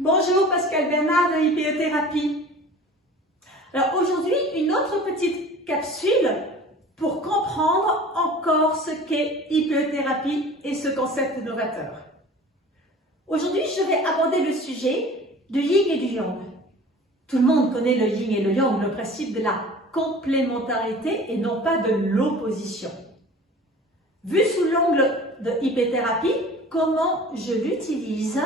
Bonjour, Pascal Bernard de Hypnothérapie. Alors aujourd'hui, une autre petite capsule pour comprendre encore ce qu'est hypnothérapie et ce concept novateur. Aujourd'hui, je vais aborder le sujet du yin et du yang. Tout le monde connaît le yin et le yang, le principe de la complémentarité et non pas de l'opposition. Vu sous l'angle de hypnothérapie, comment je l'utilise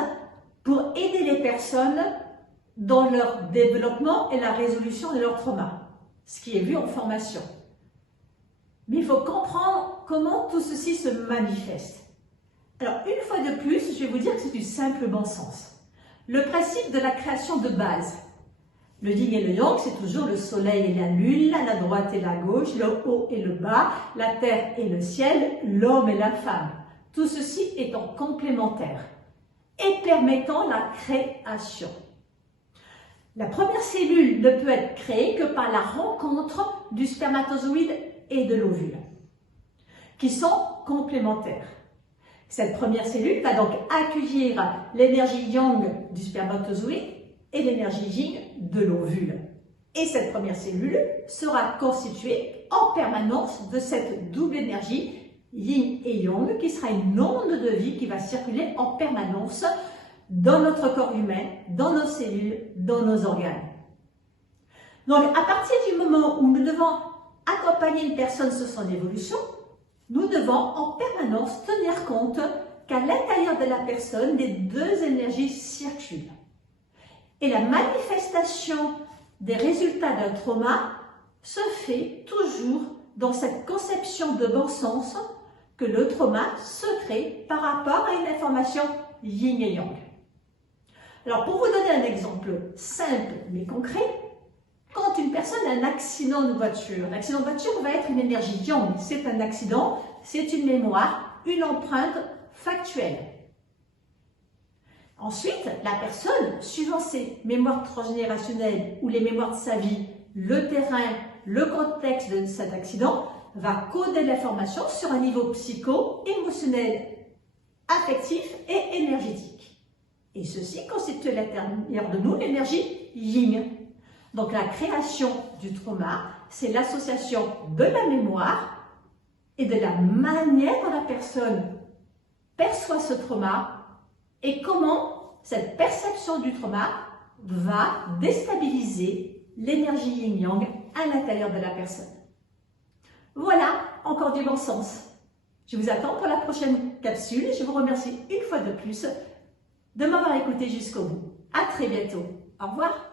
pour aider les personnes dans leur développement et la résolution de leur trauma, ce qui est vu en formation. Mais il faut comprendre comment tout ceci se manifeste. Alors, une fois de plus, je vais vous dire que c'est du simple bon sens. Le principe de la création de base. Le yin et le yang, c'est toujours le soleil et la lune, la droite et la gauche, le haut et le bas, la terre et le ciel, l'homme et la femme. Tout ceci étant complémentaire et permettant la création. La première cellule ne peut être créée que par la rencontre du spermatozoïde et de l'ovule, qui sont complémentaires. Cette première cellule va donc accueillir l'énergie yang du spermatozoïde et l'énergie yin de l'ovule. Et cette première cellule sera constituée en permanence de cette double énergie yin et yang, qui sera une onde de vie qui va circuler en permanence dans notre corps humain, dans nos cellules, dans nos organes. Donc, à partir du moment où nous devons accompagner une personne sur son évolution, nous devons en permanence tenir compte qu'à l'intérieur de la personne, les deux énergies circulent. Et la manifestation des résultats d'un trauma se fait toujours dans cette conception de bon sens que le trauma se crée par rapport à une information yin et yang. Alors, pour vous donner un exemple simple mais concret, quand une personne a un accident de voiture, l'accident de voiture va être une énergie yang. C'est un accident, c'est une mémoire, une empreinte factuelle. Ensuite, la personne, suivant ses mémoires transgénérationnelles ou les mémoires de sa vie, le terrain, le contexte de cet accident, va coder l'information sur un niveau psycho, émotionnel, affectif et énergétique. Et ceci constitue à l'intérieur de nous l'énergie yin. Donc la création du trauma, c'est l'association de la mémoire et de la manière dont la personne perçoit ce trauma et comment cette perception du trauma va déstabiliser l'énergie yin-yang à l'intérieur de la personne. Voilà, encore du bon sens. Je vous attends pour la prochaine capsule. Je vous remercie une fois de plus de m'avoir écouté jusqu'au bout. À très bientôt. Au revoir.